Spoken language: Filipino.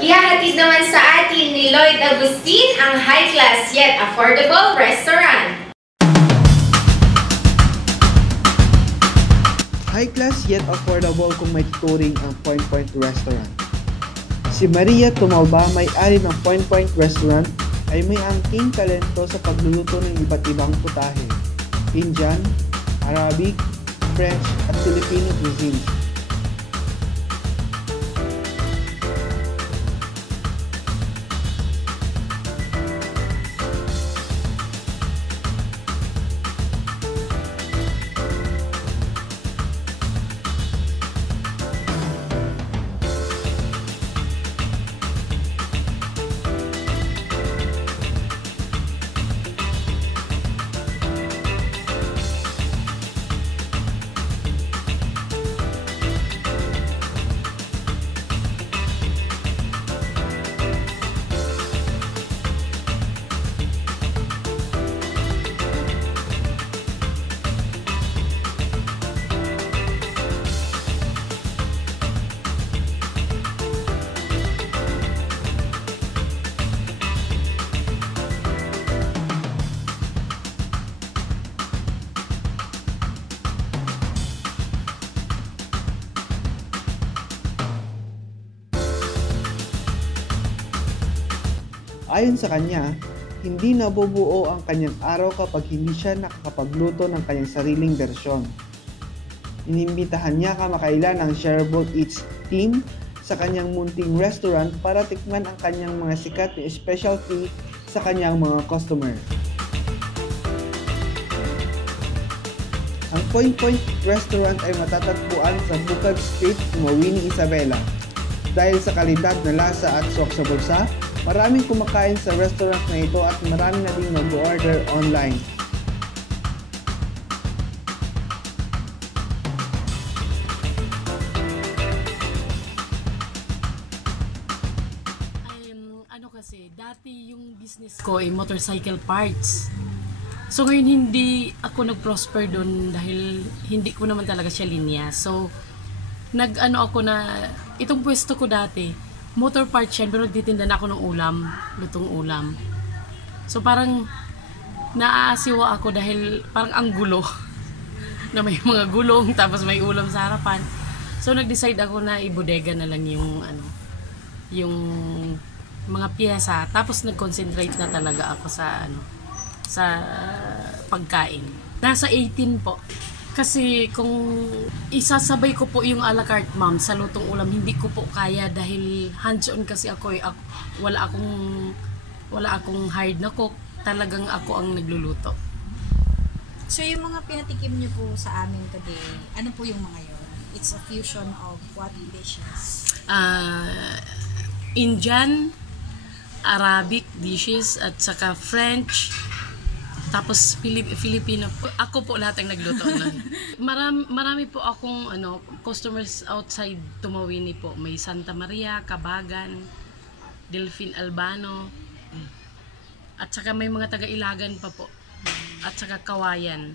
Ihahatid naman sa atin ni Lloyd Agustin ang high-class yet affordable restaurant. High-class yet affordable kung may tuturing ang Point Point Restaurant. Si Maria Tumalba, may-ari ng Point Point Restaurant, ay may angking talento sa pagluluto ng iba't ibang putahe, Indian, Arabic, French at Filipino cuisine. Ayon sa kanya, hindi nabubuo ang kanyang araw kapag hindi siya nakakapagluto ng kanyang sariling bersyon. Inimbitahan niya kamakailan ang Shareable Eats team sa kanyang munting restaurant para tikman ang kanyang mga sikat na specialty sa kanyang mga customer. Ang Point Point Restaurant ay matatagpuan sa Bukag Street, Mawini, Isabela. Dahil sa kalidad na lasa at swak sa bulsa, maraming kumakain sa restaurant na ito at marami na din mag-order online. Kasi dati yung business ko ay motorcycle parts. So ngayon hindi ako nag-prosper doon dahil hindi ko naman talaga siya linya. So ako na itong pwesto ko dati motor parts yan, pero nagtitinda na ako ng ulam, lutong ulam. So parang naaasiwa ako dahil parang ang gulo na may mga gulong tapos may ulam sa harapan. So nag-decide ako na ibodega na lang yung yung mga piyesa, tapos nag-concentrate na talaga ako sa sa pagkain. Nasa 18 po. Kasi kung isasabay ko po yung a la carte, ma'am, sa lutong ulam, hindi ko po kaya dahil hands-on kasi ako eh. Wala akong hired na cook. Talagang ako ang nagluluto. So yung mga pinatikim niyo po sa amin today, ano po yung mga yun? It's a fusion of what dishes? Indian, Arabic dishes at saka French. Tapos Filipino po. Ako po lahat ang nagluto nun. Marami po akong customers outside Tumawini po. May Santa Maria, Cabagan, Delphine Albano. At saka may mga taga-Ilagan pa po. At saka Kawayan.